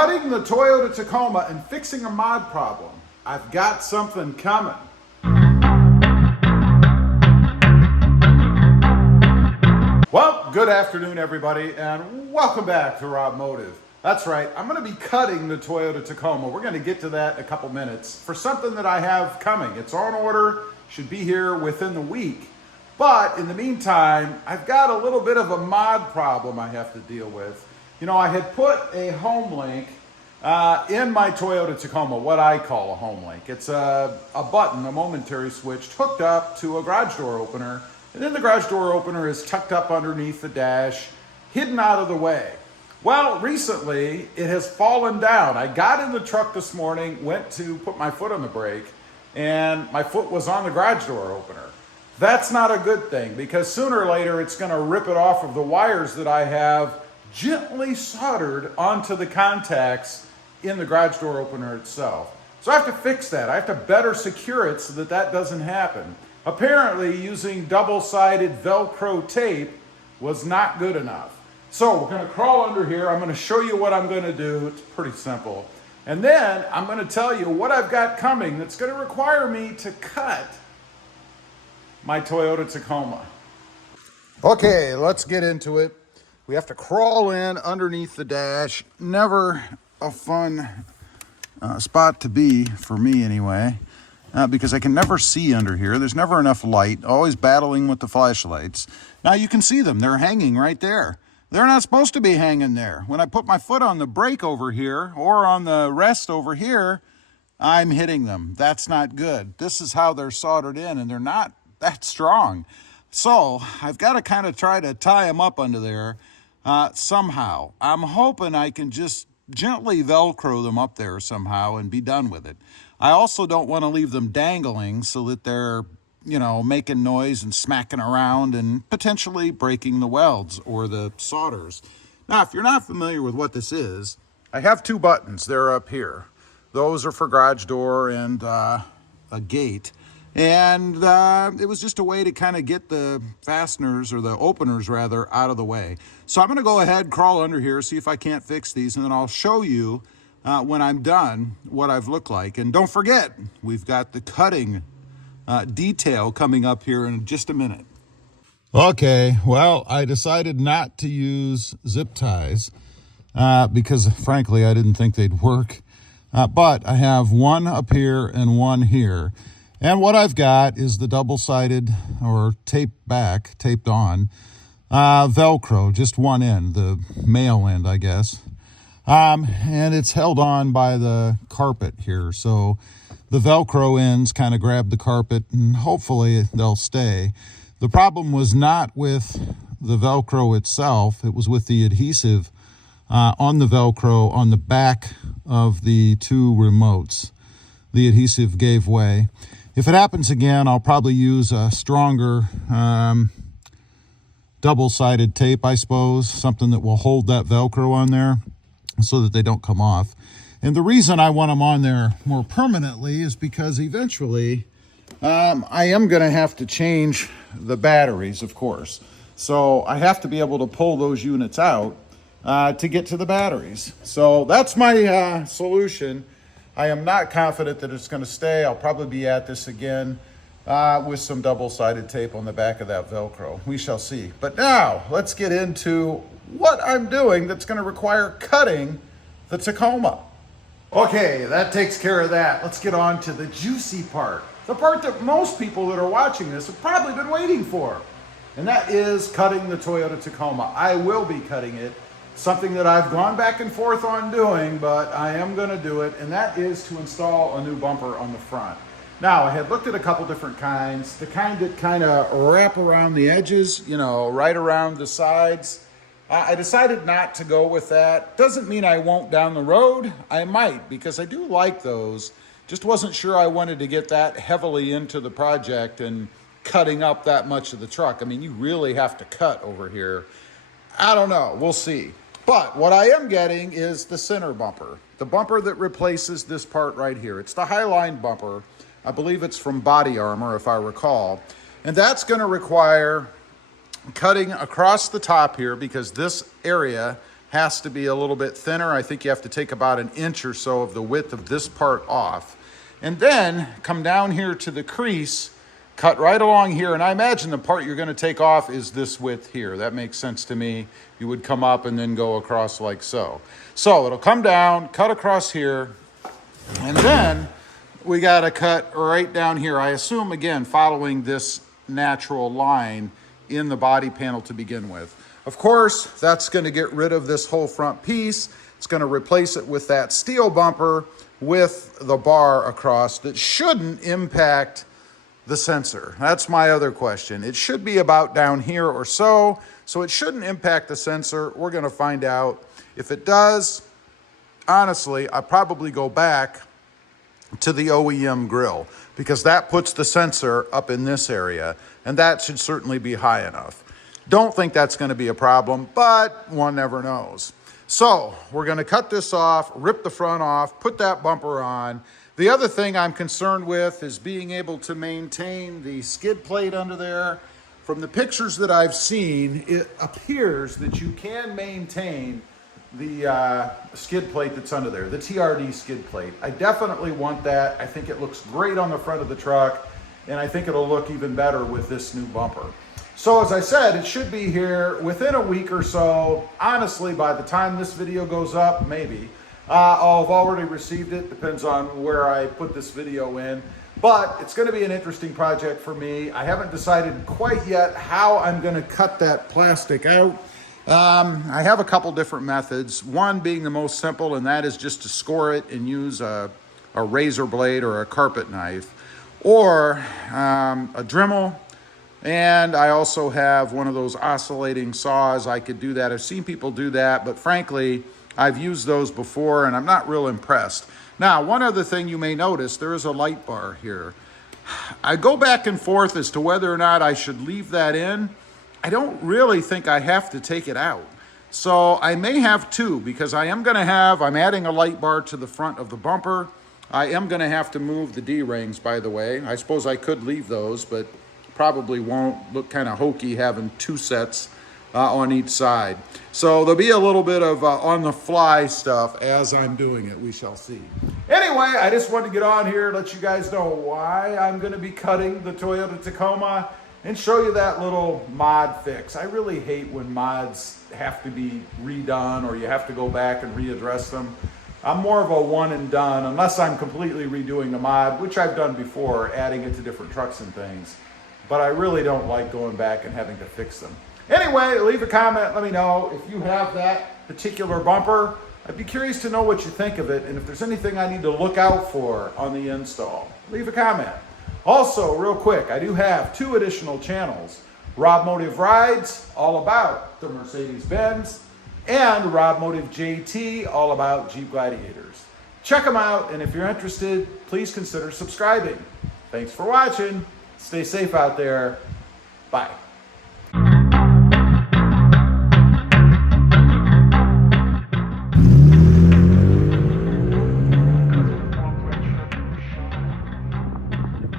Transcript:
Cutting the Toyota Tacoma and fixing a mod problem. I've got something coming. Well, good afternoon everybody, and welcome back to RobMotive. That's right, I'm going to be cutting the Toyota Tacoma. We're going to get to that in a couple minutes for something that I have coming. It's on order, should be here within the week. But in the meantime, I've got a little bit of a mod problem I have to deal with. You know, I had put a home link in my Toyota Tacoma, what I call a home link. It's a button, a momentary switch, hooked up to a garage door opener. And then the garage door opener is tucked up underneath the dash, hidden out of the way. Well, recently it has fallen down. I got in the truck this morning, went to put my foot on the brake, and my foot was on the garage door opener. That's not a good thing, because sooner or later it's going to rip it off of the wires that I have gently soldered onto the contacts in the garage door opener itself. So I have to fix that. I have to better secure it so that that doesn't happen. Apparently using double-sided Velcro tape was not good enough. So we're going to crawl under here. I'm going to show you what I'm going to do. It's pretty simple. And then I'm going to tell you what I've got coming that's going to require me to cut my Toyota Tacoma. Okay, let's get into it. We have to crawl in underneath the dash. Never a fun spot to be, for me anyway. Because I can never see under here. There's never enough light, always battling with the flashlights. Now you can see them, they're hanging right there. They're not supposed to be hanging there. When I put my foot on the brake over here, or on the rest over here, I'm hitting them. That's not good. This is how they're soldered in, and they're not that strong. So I've got to kind of try to tie them up under there somehow. I'm hoping I can just gently Velcro them up there somehow and be done with it. I also don't want to leave them dangling so that they're, you know, making noise and smacking around and potentially breaking the welds or the solders. Now, if you're not familiar with what this is, I have two buttons. They're up here. Those are for garage door and a gate. And it was just a way to kind of get the fasteners, or the openers rather, out of the way. So I'm going to go ahead, crawl under here, see if I can't fix these, and then I'll show you when I'm done what I've looked like. And don't forget, we've got the cutting detail coming up here in just a minute. Okay, well, I decided not to use zip ties because frankly I didn't think they'd work. But I have one up here and one here. And what I've got is the double-sided, or taped on, Velcro, just one end, the male end, I guess. And it's held on by the carpet here. So the Velcro ends kind of grab the carpet, and hopefully they'll stay. The problem was not with the Velcro itself. It was with the adhesive on the Velcro on the back of the two remotes. The adhesive gave way. If it happens again, I'll probably use a stronger double-sided tape, I suppose, something that will hold that Velcro on there so that they don't come off. And the reason I want them on there more permanently is because eventually I am going to have to change the batteries, of course. So I have to be able to pull those units out to get to the batteries. So that's my solution. I am not confident that it's going to stay. I'll probably be at this again with some double-sided tape on the back of that Velcro. We shall see. But now, let's get into what I'm doing that's going to require cutting the Tacoma. Okay, that takes care of that. Let's get on to the juicy part. The part that most people that are watching this have probably been waiting for. And that is cutting the Toyota Tacoma. I will be cutting it. Something that I've gone back and forth on doing, but I am going to do it, and that is to install a new bumper on the front. Now, I had looked at a couple different kinds, the kind that kind of wrap around the edges, you know, right around the sides. I decided not to go with that. Doesn't mean I won't down the road. I might, because I do like those. Just wasn't sure I wanted to get that heavily into the project and cutting up that much of the truck. I mean, you really have to cut over here. I don't know, we'll see. But what I am getting is the center bumper, the bumper that replaces this part right here. It's the Highline bumper. I believe it's from Body Armor, if I recall. And that's going to require cutting across the top here, because this area has to be a little bit thinner. I think you have to take about an inch or so of the width of this part off. And then come down here to the crease, cut right along here. And I imagine the part you're gonna take off is this width here. That makes sense to me. You would come up and then go across like so. So it'll come down, cut across here, and then we gotta cut right down here. I assume, again, following this natural line in the body panel to begin with. Of course, that's gonna get rid of this whole front piece. It's gonna replace it with that steel bumper with the bar across that shouldn't impact the sensor. That's my other question. It should be about down here or so it shouldn't impact the sensor. We're gonna find out. If it does, honestly, I'll probably go back to the OEM grill because that puts the sensor up in this area, and that should certainly be high enough. Don't think that's gonna be a problem, but one never knows. So we're gonna cut this off, rip the front off, put that bumper on. The other thing I'm concerned with is being able to maintain the skid plate under there. From the pictures that I've seen, it appears that you can maintain the skid plate that's under there, the TRD skid plate. I definitely want that. I think it looks great on the front of the truck, and I think it'll look even better with this new bumper. So as I said, it should be here within a week or so. Honestly, by the time this video goes up, maybe. I'll have already received it, depends on where I put this video in. But it's gonna be an interesting project for me. I haven't decided quite yet how I'm gonna cut that plastic out. I have a couple different methods. One being the most simple, and that is just to score it and use a razor blade or a carpet knife, or a Dremel. And I also have one of those oscillating saws. I could do that. I've seen people do that, but frankly, I've used those before and I'm not real impressed. Now, one other thing you may notice, there is a light bar here. I go back and forth as to whether or not I should leave that in. I don't really think I have to take it out. So I may have to, because I'm adding a light bar to the front of the bumper. I am gonna have to move the D-rings, by the way. I suppose I could leave those, but probably won't. Look kind of hokey having two sets on each side. So there'll be a little bit of on-the-fly stuff as I'm doing it. We shall see. Anyway, I just wanted to get on here, let you guys know why I'm going to be cutting the Toyota Tacoma and show you that little mod fix. I really hate when mods have to be redone or you have to go back and readdress them. I'm more of a one and done, unless I'm completely redoing the mod, which I've done before, adding it to different trucks and things. But I really don't like going back and having to fix them. Anyway, leave a comment, let me know if you have that particular bumper. I'd be curious to know what you think of it, and if there's anything I need to look out for on the install. Leave a comment. Also, real quick, I do have 2 additional channels. RobMotive Rides, all about the Mercedes-Benz, and RobMotive JT, all about Jeep Gladiators. Check them out, and if you're interested, please consider subscribing. Thanks for watching. Stay safe out there. Bye.